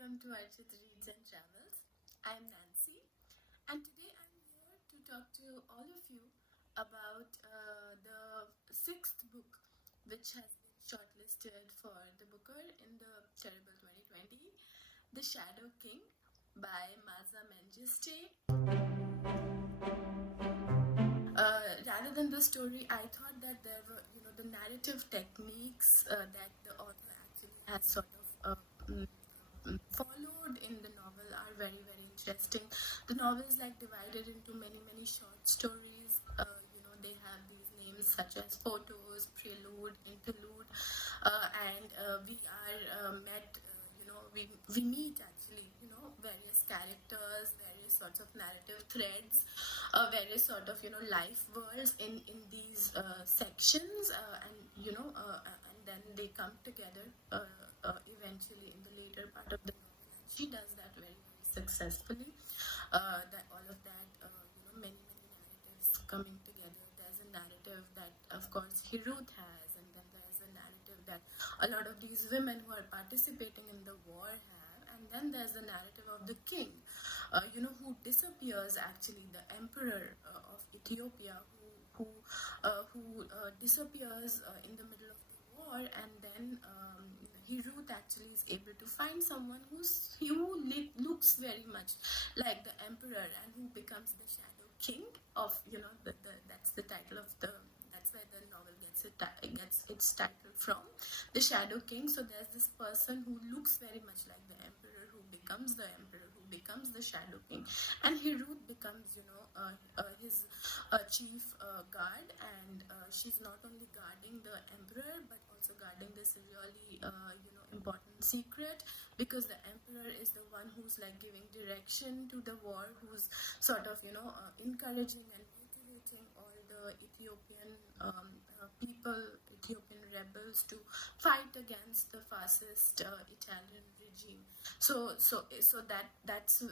welcome to Archivist Reads and Travels. I'm Nancy, and today I'm here to talk to all of you about the sixth book which has been shortlisted for the Booker in the terrible 2020, The Shadow King by Maza Mengiste. Rather than the story, I thought that there were, the narrative techniques that the author actually has sort of followed in the novel are very, very interesting. The novel is like divided into many, many short stories. They have these names such as photos, prelude, interlude, and we are met. We meet actually, various characters, various sorts of narrative threads, various sort of life worlds in these sections, and then they come together eventually in the later part of the novel. And she does that very, very successfully. That all of that, many, many narratives coming together. There's a narrative that, of course, Hirut has, and then there's a narrative that a lot of these women who are participating in the war have, and then there's the narrative of the king, who disappears, actually, the emperor of Ethiopia, who disappears in the middle of the war, and then Hirut actually is able to find someone who looks very much like the emperor, and who becomes the Shadow King of, that's the title of the, that's where the novel gets its title from, the Shadow King. So there's this person who looks very much like the emperor, who becomes the emperor, who becomes the Shadow King, and Hirut becomes, his chief guard, and she's not only guarding the emperor but also guarding this really important secret, because the emperor is the one who's like giving direction to the war, who's sort of encouraging and motivating all the Ethiopian people, Ethiopian rebels, to fight against the fascist Italian regime. So that's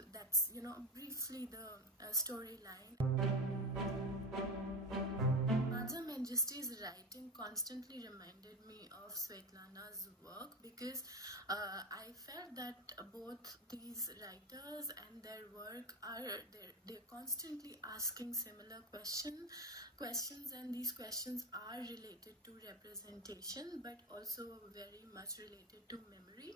briefly the storyline. Maza Mengiste's writing constantly reminded me of Svetlana's work, because I felt that both these writers and their work they're constantly asking similar questions, and these questions are related to representation, but also very much related to memory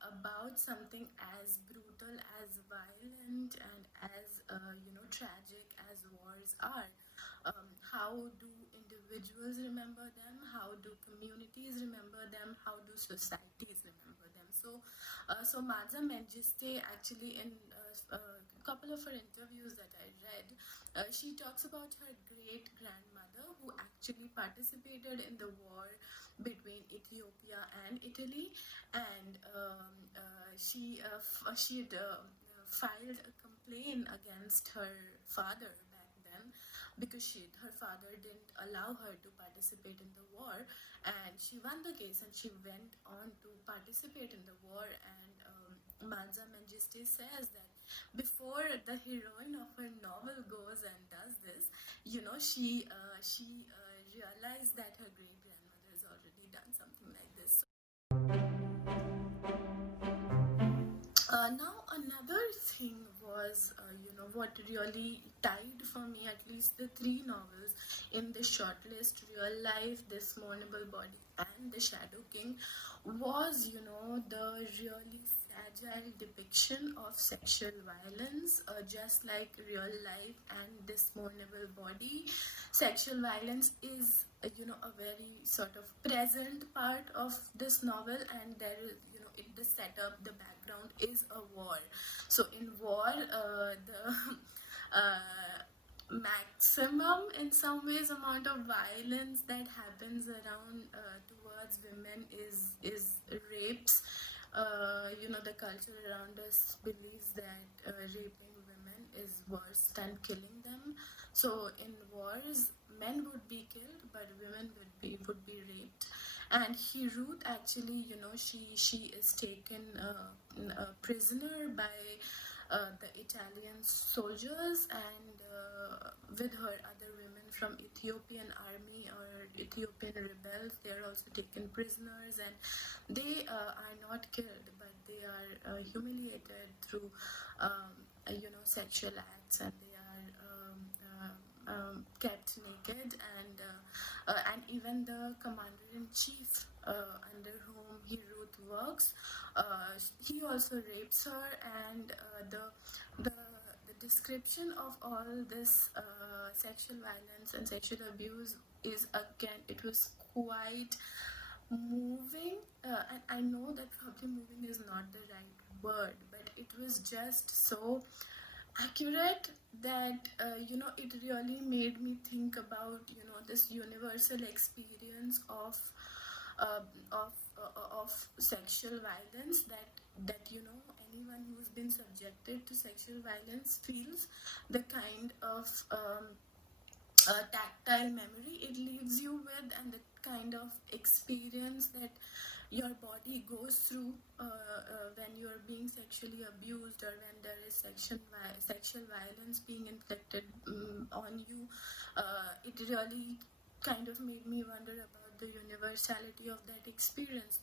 about something as brutal, as violent, and as tragic as wars are. How do individuals remember them? How do communities remember them? How do societies remember them? So Maza Mengiste actually, in a couple of her interviews that I read, she talks about her great grandmother, who actually participated in the war between Ethiopia and Italy, and she had filed a complaint against her father back then, because her father didn't allow her to participate in the war, and she won the case, and she went on to participate in the war. And Maza Mengiste says that before the heroine of her novel goes and does this, she realized that her great grandmother has already done something like this. Now another thing was, what really tied for me, at least the three novels in the shortlist, Real Life, This Mournable Body, and The Shadow King, was, the really fragile depiction of sexual violence. Just like Real Life and This Mournable Body, sexual violence is, a very sort of present part of this novel, and there is, the setup, the background is a war. So in war, the maximum, in some ways, amount of violence that happens around towards women is rapes. The culture around us believes that raping women is worse than killing them. So in wars, men would be killed, but women would be raped. And Hirut actually, she is taken prisoner by the Italian soldiers, and with her other women from Ethiopian army or Ethiopian rebels. They are also taken prisoners, and they are not killed, but they are humiliated through sexual acts, and they are kept naked, and even the commander-in-chief under whom Hirut works, he also rapes her, and the description of all this sexual violence and sexual abuse is, again, it was quite moving, and I know that probably moving is not the right word, but it was just so accurate that it really made me think about this universal experience of uh, of of sexual violence, that anyone who's been subjected to sexual violence feels the kind of tactile memory it leaves you with, and the kind of experience that your body goes through when you are being sexually abused, or when there is sexual violence being inflicted on you. It really kind of made me wonder about the universality of that experience.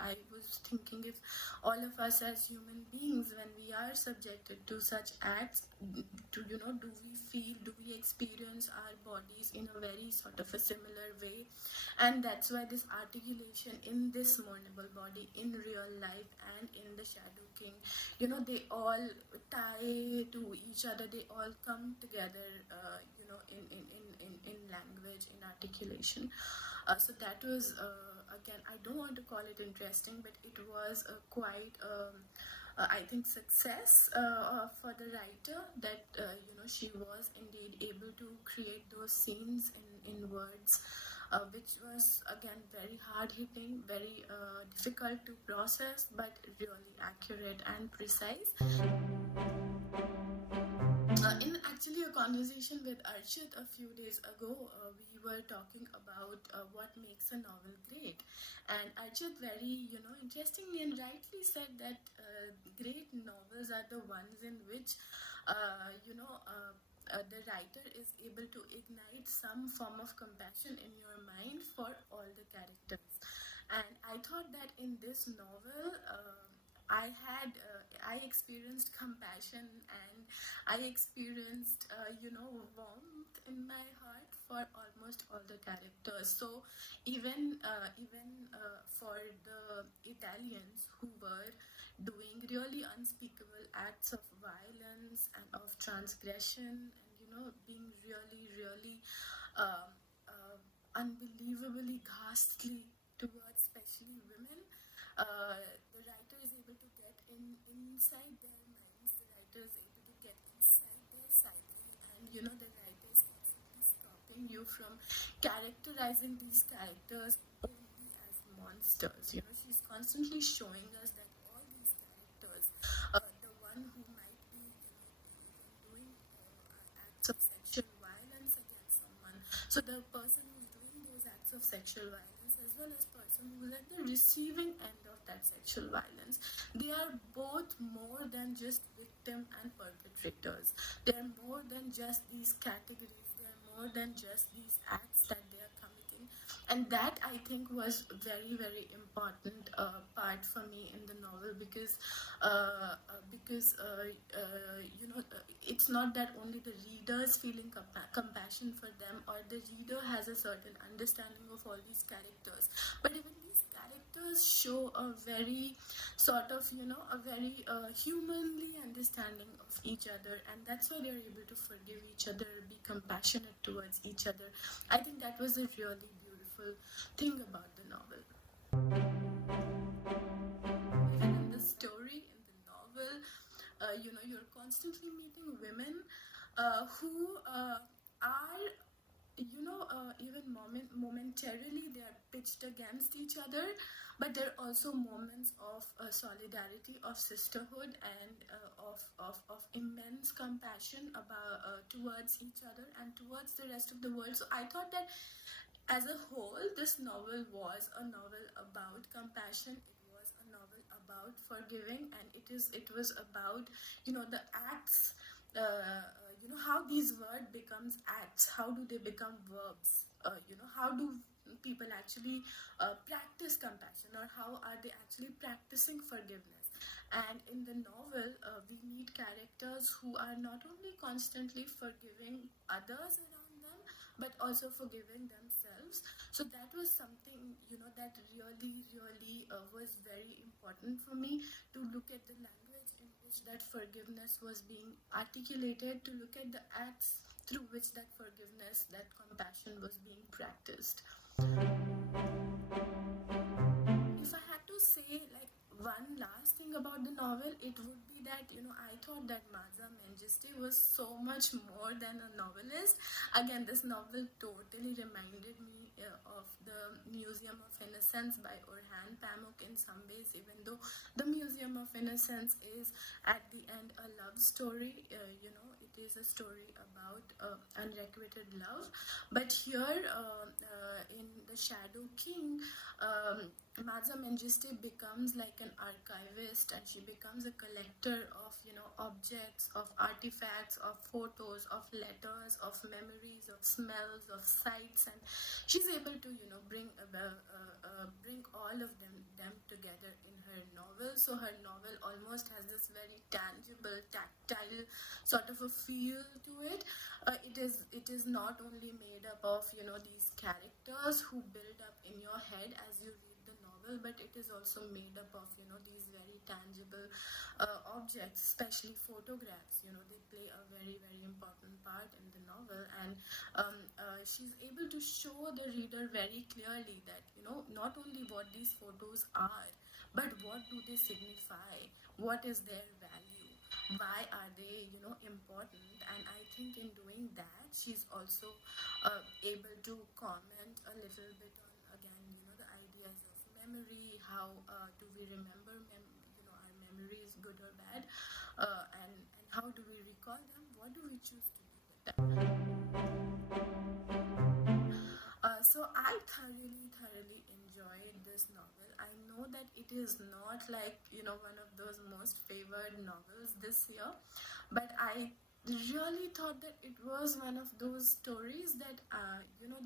I was thinking, if all of us as human beings, when we are subjected to such acts, do we experience our bodies in a very sort of a similar way? And that's why this articulation in this mournable body in real life and in the Shadow King, they all tie to each other, they all come together, in language, in articulation. So that was, again, I don't want to call it interesting, but it was quite, I think, success for the writer, that she was indeed able to create those scenes in words, which was, again, very hard hitting, very difficult to process, but really accurate and precise. In actually a conversation with Archit a few days ago, we were talking about what makes a novel great, and Archit very interestingly and rightly said that great novels are the ones in which the writer is able to ignite some form of compassion in your mind for all the characters. And I thought that in this novel, I experienced compassion, and I experienced warmth in my heart for almost all the characters. So even for the Italians who were doing really unspeakable acts of violence and of transgression, and being really uh, unbelievably ghastly towards especially women, the writer is able to get inside their minds, the writer is able to get inside their psyche, and the writer is constantly stopping you from characterizing these characters only as monsters. She's constantly showing us that all these characters, the one who might be even doing acts of sexual violence against someone, so the person who's doing those acts of sexual violence, as well as person who's at the receiving end of that sexual violence, they are both more than just victim and perpetrators. They are more than just these categories. They are more than just these acts that they are committing. And that, I think, was very important part for me in the novel, because it's not that only the reader is feeling compassion for them, or the reader has a certain understanding of all these characters, but even these characters show a very sort of a very humanly understanding of each other, and that's why they're able to forgive each other, be compassionate towards each other. I think that was a really beautiful thing about the novel. Even in the story, in the novel, you're constantly meeting women who are even momentarily they are pitched against each other, but there are also moments of solidarity, of sisterhood, and of immense compassion about towards each other and towards the rest of the world. So I thought that as a whole, this novel was a novel about compassion. It was a novel about forgiving, and it was about the acts how these words becomes acts, how do they become verbs, how do people actually practice compassion, or how are they actually practicing forgiveness. And in the novel, we meet characters who are not only constantly forgiving others around them, but also forgiving themselves. So that was something, that really was very important for me, to look at the language in which that forgiveness was being articulated, to look at the acts through which that forgiveness, that compassion was being practiced. If I had to say like one last thing about the novel, it would be that I thought that Maza Mengiste was so much more than a novelist. Again, this novel totally reminded me of the Museum of Innocence by Orhan Pamuk in some ways, even though the Museum of Innocence is at the end a love story. It is a story about unrequited love. But here, in The Shadow King, Maza Mengiste becomes like an archivist, and she becomes a collector of objects, of artifacts, of photos, of letters, of memories, of smells, of sights, and she's able to bring all of them together in her novel. So her novel almost has this very tangible, tactile sort of a feel to it. It is not only made up of these characters who build up in your head as you read the novel, but it is also made up of these very tangible objects, especially photographs. They play a very important part in the novel, and she's able to show the reader very clearly that not only what these photos are, but what do they signify, what is their value, why are they important. And I think in doing that, she's also able to comment a little bit on, again, the ideas of memory. How do we remember our memories, good or bad, and how do we recall them, what do we choose to do with them. So I thoroughly enjoyed this novel. I know that it is not like one of those most favored novels this year, but I really thought that it was one of those stories that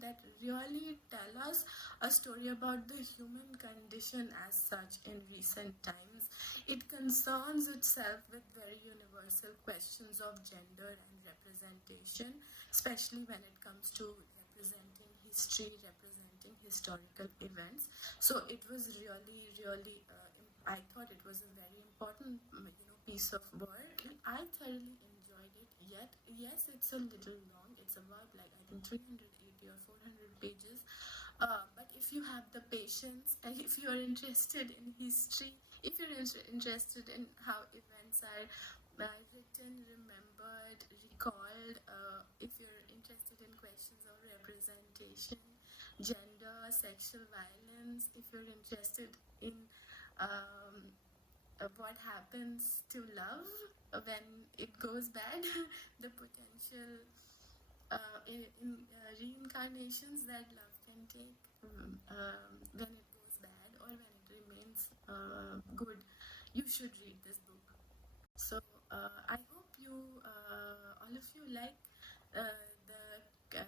that really tell us a story about the human condition as such in recent times. It concerns itself with very universal questions of gender and representation, especially when it comes to representing history, representing historical events. So it was really I thought it was a very important piece of work, and I thoroughly enjoyed it. Yet yes, it's a little long. It's about like I think 380 or 400 pages. But if you have the patience, and if you are interested in history, if you're interested in how events are written, remembered, recalled, if you're interested in questions of representation, gender, sexual violence, if you're interested in what happens to love when it goes bad, the potential reincarnations that love can take when it goes bad or when it remains good, you should read this book. So I hope all of you like the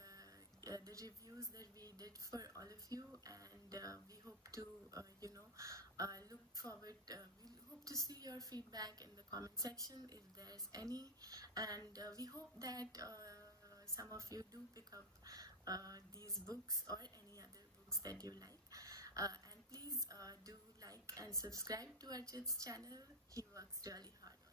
reviews that we did for all of you, and we hope to look forward. We hope to see your feedback in the comment section if there's any, and we hope that some of you do pick up these books or any other books that you like. And please do like and subscribe to Archivist's channel. He works really hard.